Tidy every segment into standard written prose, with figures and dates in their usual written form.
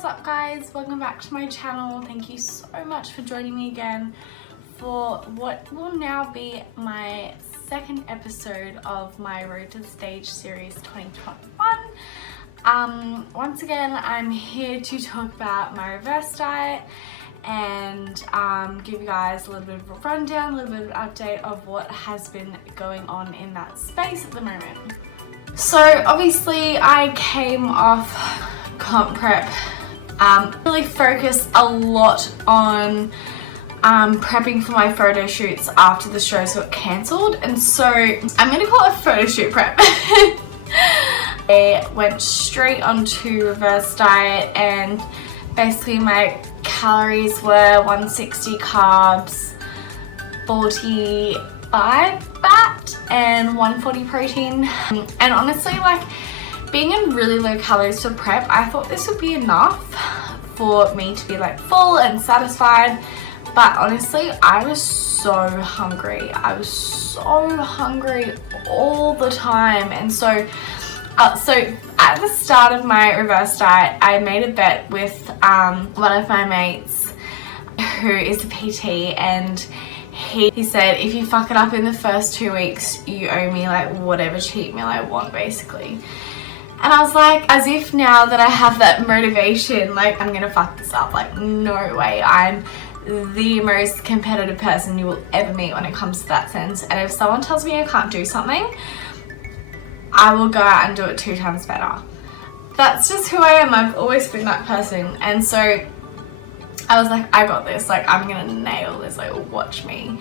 What's up guys, welcome back to my channel. Thank you so much for joining me again for what will now be my second episode of my Road to the Stage series 2021. Once again, I'm here to talk about my reverse diet and give you guys a little bit of a rundown, a little bit of an update of what has been going on in that space at the moment. So obviously I came off comp prep, really focused a lot on prepping for my photo shoots after the shows got cancelled, and so I'm gonna call it photo shoot prep. I went straight onto reverse diet, and basically my calories were 160 carbs, 45 fat and 140 protein. And honestly, like, being in really low calories for prep, I thought this would be enough for me to be like full and satisfied, but honestly I was so hungry. I was so hungry all the time. And so at the start of my reverse diet, I made a bet with one of my mates who is a PT, and he said, if you fuck it up in the first 2 weeks, you owe me like whatever cheat meal I want, basically. And I was like, as if now that I have that motivation, like, I'm gonna fuck this up. Like, no way. I'm the most competitive person you will ever meet when it comes to that sense. And if someone tells me I can't do something, I will go out and do it 2 times better. That's just who I am. I've always been that person. And so I was like, I got this. Like, I'm gonna nail this. Like, watch me.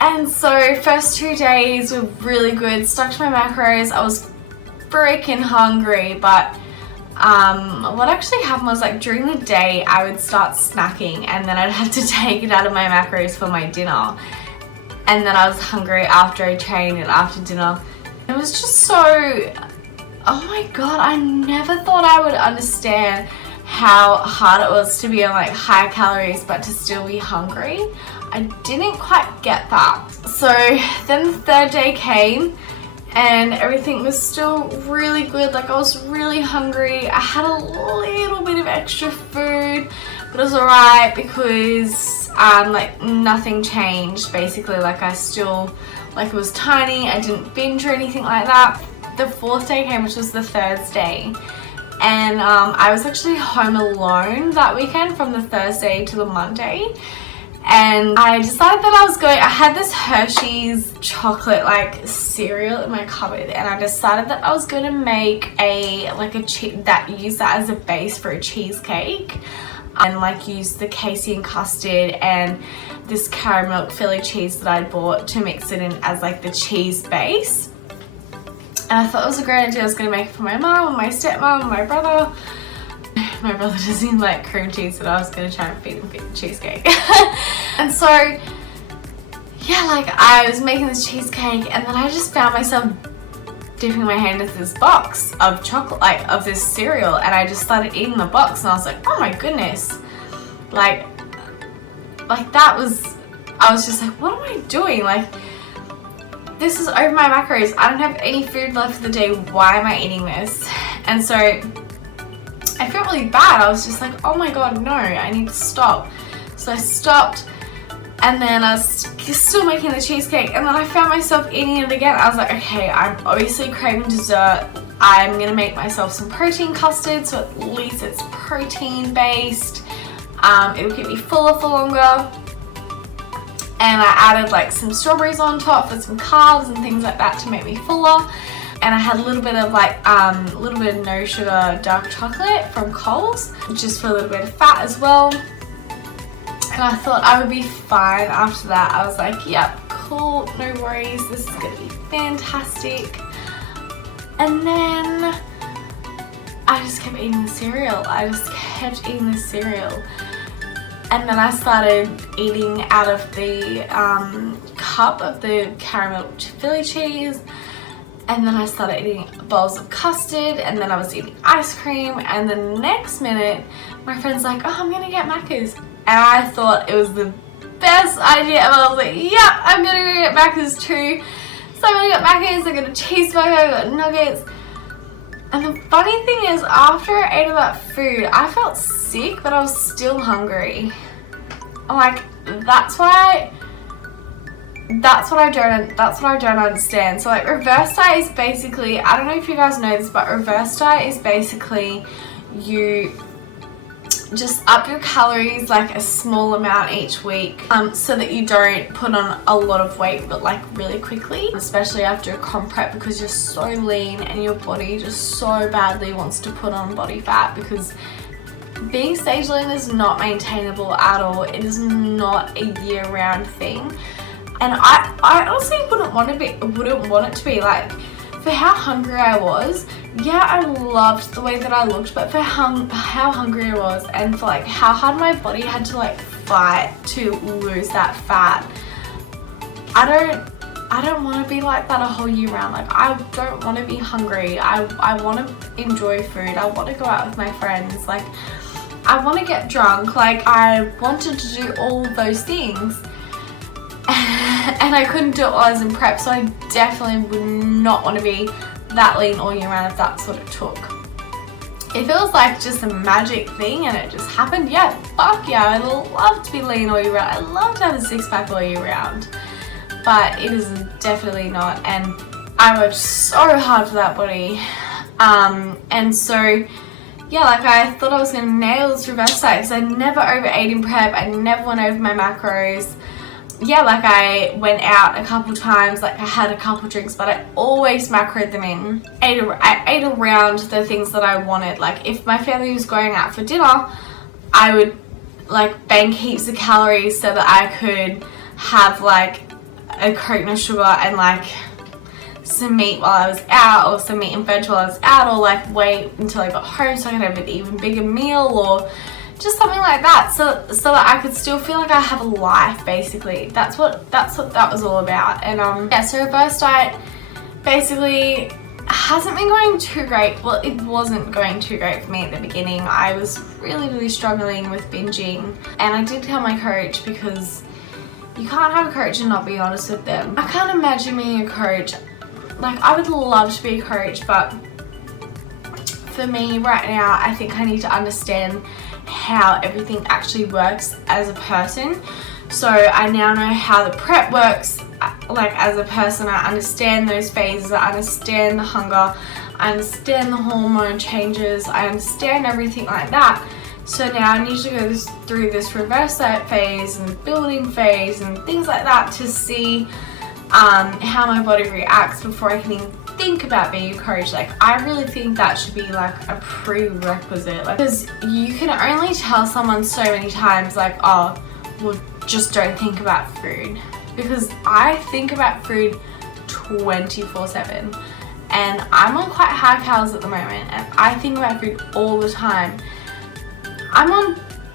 And so first 2 days were really good. Stuck to my macros. I was freaking hungry, but what actually happened was, like, during the day I would start snacking, and then I'd have to take it out of my macros for my dinner, and then I was hungry after I trained and after dinner. It was just so, oh my god, I never thought I would understand how hard it was to be on like high calories but to still be hungry. I didn't quite get that. So then the 3rd day came and everything was still really good. Like, I was really hungry. I had a little bit of extra food, but it was alright because like nothing changed basically. Like, I still, like, it was tiny. I didn't binge or anything like that. The 4th day came, which was the Thursday, and I was actually home alone that weekend from the Thursday to the Monday. And I decided that I had this Hershey's chocolate like cereal in my cupboard, and I decided that I was going to make use that as a base for a cheesecake, and like use the casein custard and this caramel Philly cheese that I bought to mix it in as like the cheese base. And I thought it was a great idea. I was going to make it for my mom and my stepmom and my brother. My brother doesn't even like cream cheese, but I was going to try and feed him cheesecake. And so, yeah, like, I was making this cheesecake, and then I just found myself dipping my hand into this box of chocolate, like, of this cereal, and I just started eating the box, and I was like, oh my goodness. Like that was, I was just like, what am I doing? Like, this is over my macros. I don't have any food left for the day. Why am I eating this? And so I felt really bad. I was just like, oh my god, no, I need to stop. So I stopped, and then I was still making the cheesecake, and then I found myself eating it again. I was like, okay, I'm obviously craving dessert. I'm gonna make myself some protein custard, so at least it's protein based. It'll keep me fuller for longer. And I added like some strawberries on top for some carbs and things like that to make me fuller. And I had a little bit of like no sugar dark chocolate from Coles, just for a little bit of fat as well. And I thought I would be fine after that. I was like, yep, cool, no worries, this is gonna be fantastic. And then I just kept eating the cereal. And then I started eating out of the cup of the caramel Philly cheese. And then I started eating bowls of custard, and then I was eating ice cream, and the next minute my friend's like, oh, I'm gonna get Macca's. And I thought it was the best idea ever. I was like, yeah, I'm gonna go get Macca's too. So I'm gonna get Macca's, I got a cheeseburger, I got nuggets. And the funny thing is, after I ate all that food, I felt sick, but I was still hungry. Like, that's what I don't understand. So like, reverse diet is basically, I don't know if you guys know this, but reverse diet is basically you just up your calories like a small amount each week, so that you don't put on a lot of weight but like really quickly, especially after a comp prep, because you're so lean and your body just so badly wants to put on body fat, because being stage lean is not maintainable at all. It is not a year-round thing, and I honestly wouldn't want it to be like, for how hungry I was, yeah, I loved the way that I looked, but for how hungry I was, and for like how hard my body had to like fight to lose that fat, I don't want to be like that a whole year round. Like, I don't want to be hungry. I want to enjoy food. I want to go out with my friends. Like, I want to get drunk. Like, I wanted to do all those things. And I couldn't do it while I was in prep, so I definitely would not want to be that lean all year round if that's what it took. If it was like just a magic thing and it just happened, yeah, fuck yeah, I'd love to be lean all year round. I'd love to have a six-pack all year round. But it is definitely not, and I worked so hard for that body. And so, yeah, like, I thought I was going to nail this reverse diet because I never overate in prep. I never went over my macros. Yeah, like, I went out a couple times, like I had a couple drinks, but I always macroed them in. I ate around the things that I wanted. Like, if my family was going out for dinner, I would like bank heaps of calories so that I could have like a Coke no sugar and like some meat while I was out, or some meat and veg while I was out, or like wait until I got home so I could have an even bigger meal, or just something like that, so that I could still feel like I have a life, basically. That's what that was all about. And yeah, so reverse diet basically hasn't been going too great. Well, it wasn't going too great for me at the beginning. I was really struggling with binging, and I did tell my coach, because you can't have a coach and not be honest with them. I can't imagine being a coach. Like, I would love to be a coach, but for me right now, I think I need to understand how everything actually works as a person. So I now know how the prep works, like, as a person. I understand those phases, I understand the hunger, I understand the hormone changes, I understand everything like that. So now I need to go through this reverse diet phase and building phase and things like that to see how my body reacts before I can even think about being a coach. Like, I really think that should be like a prerequisite, like, because you can only tell someone so many times, like, oh, well, just don't think about food, because I think about food 24/7, and I'm on quite high calories at the moment, and I think about food all the time.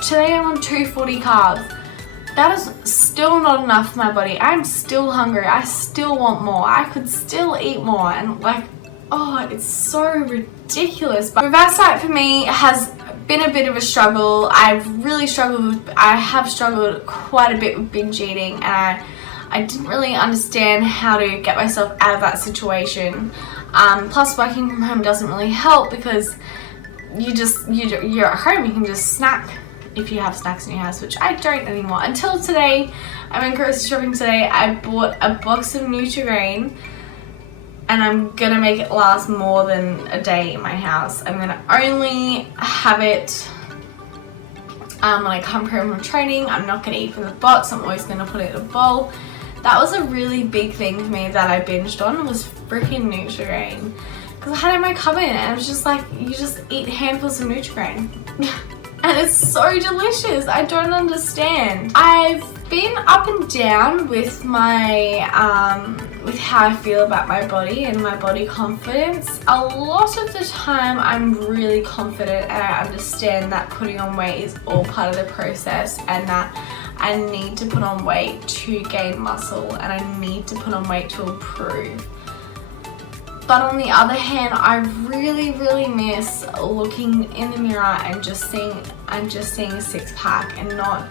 Today I'm on 240 carbs. That is still not enough for my body. I'm still hungry. I still want more. I could still eat more, and like, oh, it's so ridiculous. But reverse diet for me has been a bit of a struggle. I have struggled quite a bit with binge eating, and I didn't really understand how to get myself out of that situation. Plus, working from home doesn't really help, because you're at home, you can just snack if you have snacks in your house, which I don't anymore. Until today, I went grocery shopping today. I bought a box of Nutri-Grain, and I'm gonna make it last more than a day in my house. I'm gonna only have it when I come home from training. I'm not gonna eat from the box. I'm always gonna put it in a bowl. That was a really big thing for me that I binged on, was freaking Nutri-Grain. Because I had it in my cupboard, and it was just like, you just eat handfuls of Nutri-Grain. And it's so delicious. I don't understand. I've been up and down with my, with how I feel about my body and my body confidence. A lot of the time I'm really confident, and I understand that putting on weight is all part of the process, and that I need to put on weight to gain muscle, and I need to put on weight to improve. But on the other hand, I really miss looking in the mirror and just seeing a six-pack, and not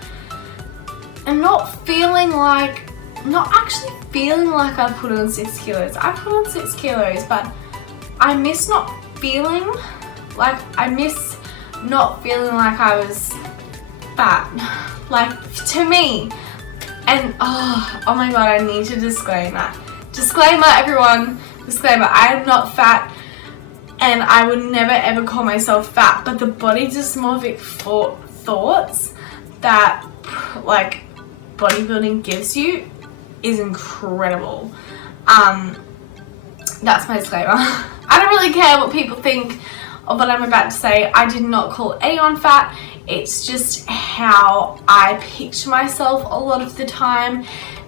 feeling like, not actually feeling like I put on 6 kilos. I put on 6 kilos, but I miss not feeling, like I miss not feeling like I was fat, like to me. And oh my god, I need to disclaim that. Disclaimer everyone, disclaimer, I am not fat and I would never ever call myself fat, but the body dysmorphic thoughts that like bodybuilding gives you is incredible. That's my disclaimer. I don't really care what people think of what I'm about to say. I did not call anyone fat. It's just how I picture myself a lot of the time.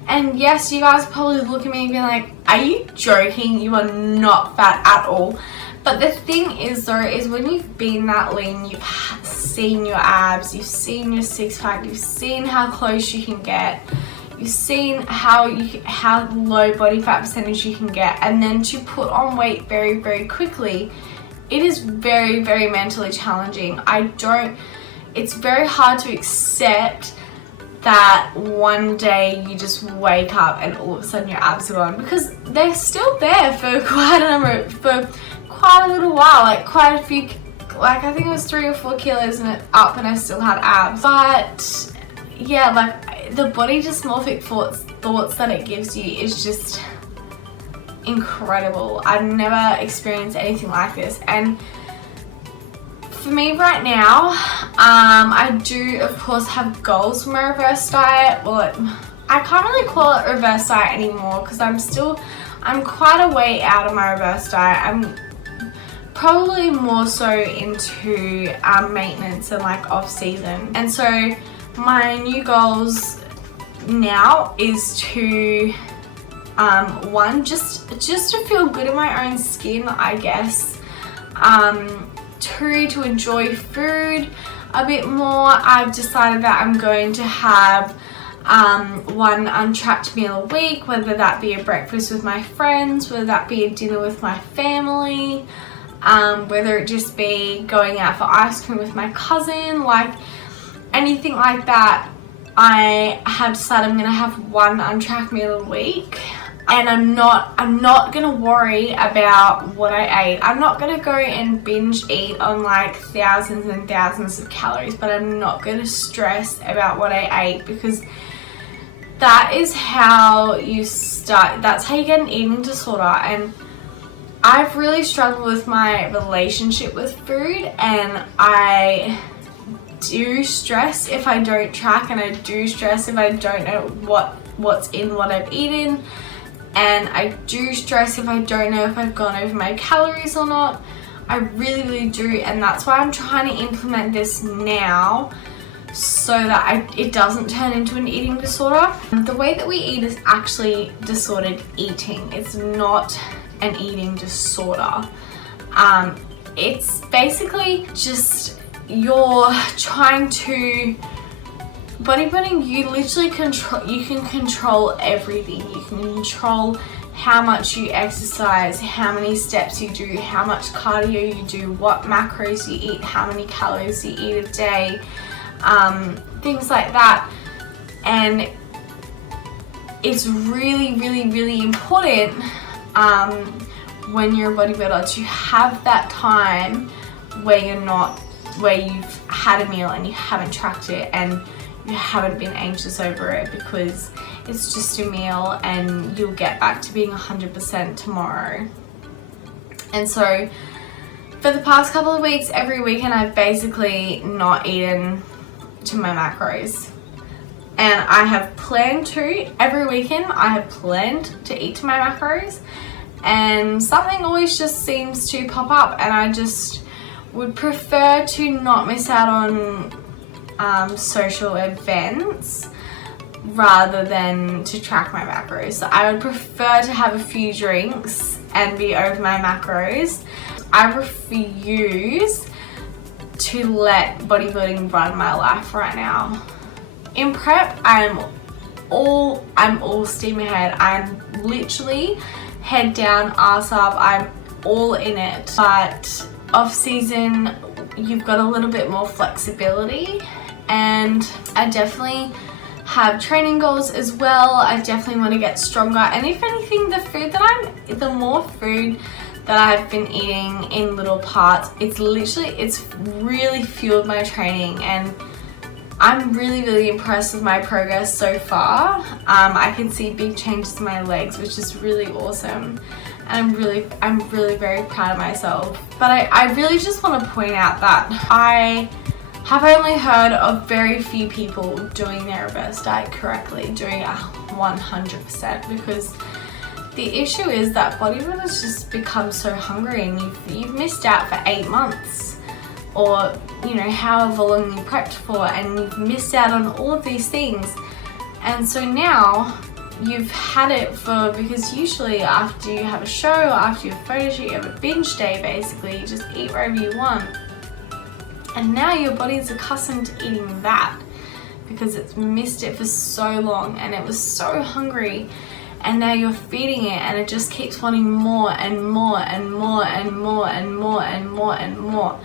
And yes, you guys probably look at me and be like, are you joking? You are not fat at all. But the thing is though, is when you've been that lean, you've seen your abs, you've seen your six pack, you've seen how close you can get, you've seen how low body fat percentage you can get, and then to put on weight very, very quickly, it is very, very mentally challenging. It's very hard to accept that one day you just wake up and all of a sudden your abs are gone, because they're still there for quite a little while, like quite a few, like I think it was 3 or 4 kilos and up and I still had abs. But yeah, like the body dysmorphic thoughts that it gives you is just incredible. I've never experienced anything like this. And for me right now, I do of course have goals for my reverse diet. Well, I can't really call it reverse diet anymore because I'm quite a way out of my reverse diet. I'm probably more so into maintenance and like off season. And so my new goals now is to one, just to feel good in my own skin, I guess. 2, to enjoy food a bit more. I've decided that I'm going to have 1 untracked meal a week, whether that be a breakfast with my friends, whether that be a dinner with my family, whether it just be going out for ice cream with my cousin, like anything like that. I have decided I'm gonna have 1 untracked meal a week, and I'm not gonna worry about what I ate. I'm not gonna go and binge eat on like thousands and thousands of calories, but I'm not gonna stress about what I ate, because that is how you start, that's how you get an eating disorder. And I've really struggled with my relationship with food, and I do stress if I don't track, and I do stress if I don't know what's in what I've eaten, and I do stress if I don't know if I've gone over my calories or not. I really, really do, and that's why I'm trying to implement this now so that it doesn't turn into an eating disorder. The way that we eat is actually disordered eating. It's not an eating disorder. It's basically just you're trying to bodybuilding. You literally can control everything. You can control how much you exercise, how many steps you do, how much cardio you do, what macros you eat, how many calories you eat a day, things like that. And it's really, really, really important when you're a bodybuilder to have that time where you've had a meal and you haven't tracked it and you haven't been anxious over it, because it's just a meal and you'll get back to being 100% tomorrow. And so for the past couple of weeks, every weekend I've basically not eaten to my macros. And I have planned to, every weekend I have planned to eat to my macros, and something always just seems to pop up, and I just would prefer to not miss out on social events rather than to track my macros. So I would prefer to have a few drinks and be over my macros. I refuse to let bodybuilding run my life right now. In prep, I'm all steam ahead. I'm literally head down, ass up. I'm all in it. But off season, you've got a little bit more flexibility, and I definitely have training goals as well. I definitely want to get stronger, and if anything, the more food that I've been eating in little parts, it's really fueled my training, and I'm really impressed with my progress so far. I can see big changes in my legs, which is really awesome. And I'm really very proud of myself. But I really just want to point out that I have only heard of very few people doing their reverse diet correctly, doing it 100%, because the issue is that bodybuilders just become so hungry, and you've missed out for 8 months, or you know, however long you prepped for, and you've missed out on all of these things. And so now you've had it because usually after you have a show or after your photo shoot, you have a binge day basically, you just eat wherever you want. And now your body is accustomed to eating that because it's missed it for so long and it was so hungry, and now you're feeding it and it just keeps wanting more and more and more and more and more and more and more.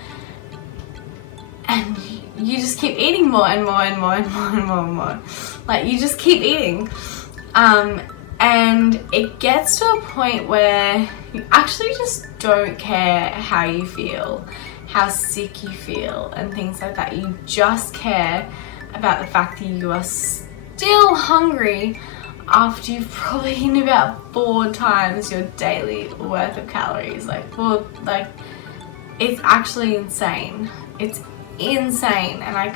And you just keep eating more and more and more and more and more and more. Like, you just keep eating. And it gets to a point where you actually just don't care how you feel, how sick you feel, and things like that. You just care about the fact that you are still hungry after you've probably eaten about 4 times your daily worth of calories. It's actually insane. It's insane, and I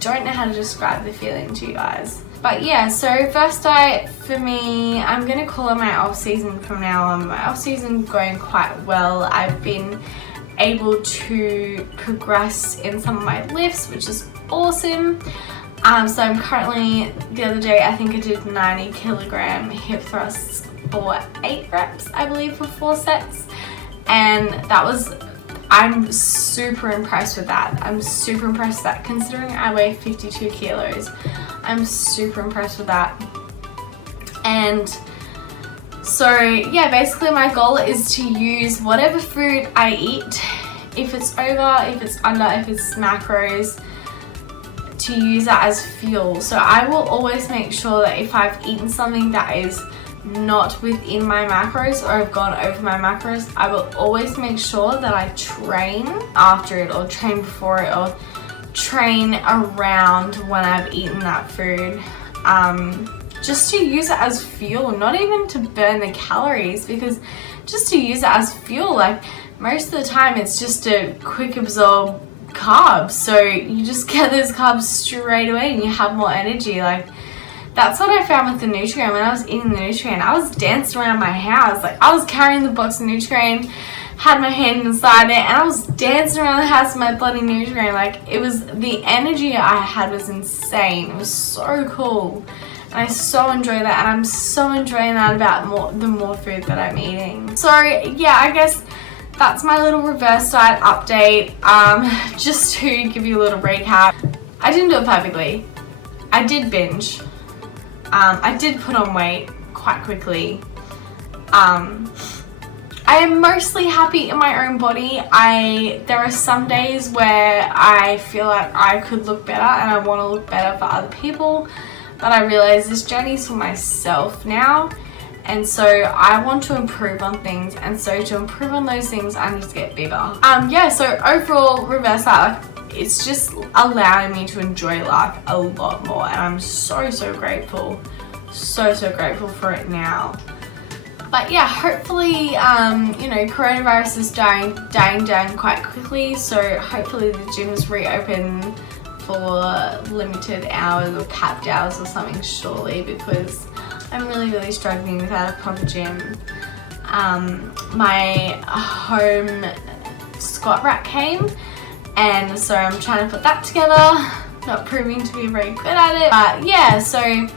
don't know how to describe the feeling to you guys. But yeah, so first diet for me, I'm gonna call it my off season from now on. My off season going quite well. I've been able to progress in some of my lifts, which is awesome. So I'm currently, the other day I think I did 90 kilogram hip thrusts for 8 reps, I believe, for 4 sets, and I'm super impressed with that. I'm super impressed with that, considering I weigh 52 kilos. I'm super impressed with that. And so yeah, basically my goal is to use whatever food I eat, if it's over, if it's under, if it's macros, to use that as fuel. So I will always make sure that if I've eaten something that is not within my macros, or I've gone over my macros, I will always make sure that I train after it, or train before it, or train around when I've eaten that food, just to use it as fuel, not even to burn the calories, because just to use it as fuel. Like, most of the time it's just a quick absorb carbs, so you just get those carbs straight away and you have more energy. Like, that's what I found with the Nutrigrain. When I was eating the Nutrigrain, I was dancing around my house. Like, I was carrying the box of Nutrigrain, had my hand inside it, and I was dancing around the house with my bloody Nutrigrain. Like, it was, the energy I had was insane. It was so cool. And I so enjoy that, and I'm so enjoying that about the more food that I'm eating. So yeah, I guess that's my little reverse diet update. Just to give you a little recap, I didn't do it perfectly. I did binge. I did put on weight quite quickly. I am mostly happy in my own body. There are some days where I feel like I could look better and I want to look better for other people, but I realize this journey is for myself now, and so I want to improve on things, and so to improve on those things I need to get bigger. Yeah, so overall reverse diet, it's just allowing me to enjoy life a lot more, and I'm so grateful, so grateful for it now. But yeah, hopefully, you know, coronavirus is dying down quite quickly, so hopefully the gyms reopen for limited hours or capped hours or something shortly, because I'm really struggling without a proper gym. My home squat rack came, and so I'm trying to put that together, not proving to be very good at it. But yeah, so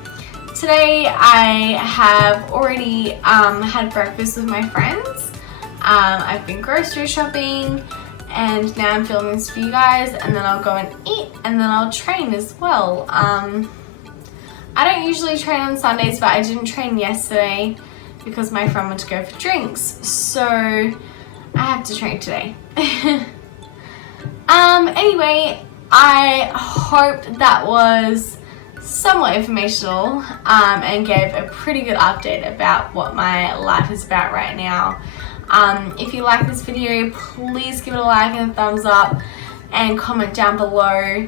today I have already had breakfast with my friends. I've been grocery shopping, and now I'm filming this for you guys, and then I'll go and eat, and then I'll train as well. I don't usually train on Sundays, but I didn't train yesterday because my friend went to go for drinks, so I have to train today. Anyway, I hope that was somewhat informational, and gave a pretty good update about what my life is about right now. If you like this video, please give it a like and a thumbs up and comment down below.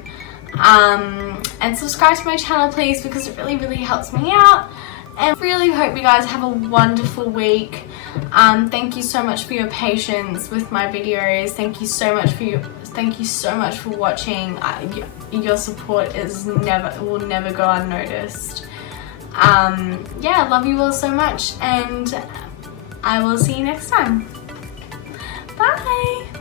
And subscribe to my channel please, because it really helps me out. And really hope you guys have a wonderful week. Thank you so much for your patience with my videos. Thank you so much for watching. Your support will never go unnoticed. Yeah, I love you all so much, and I will see you next time. Bye.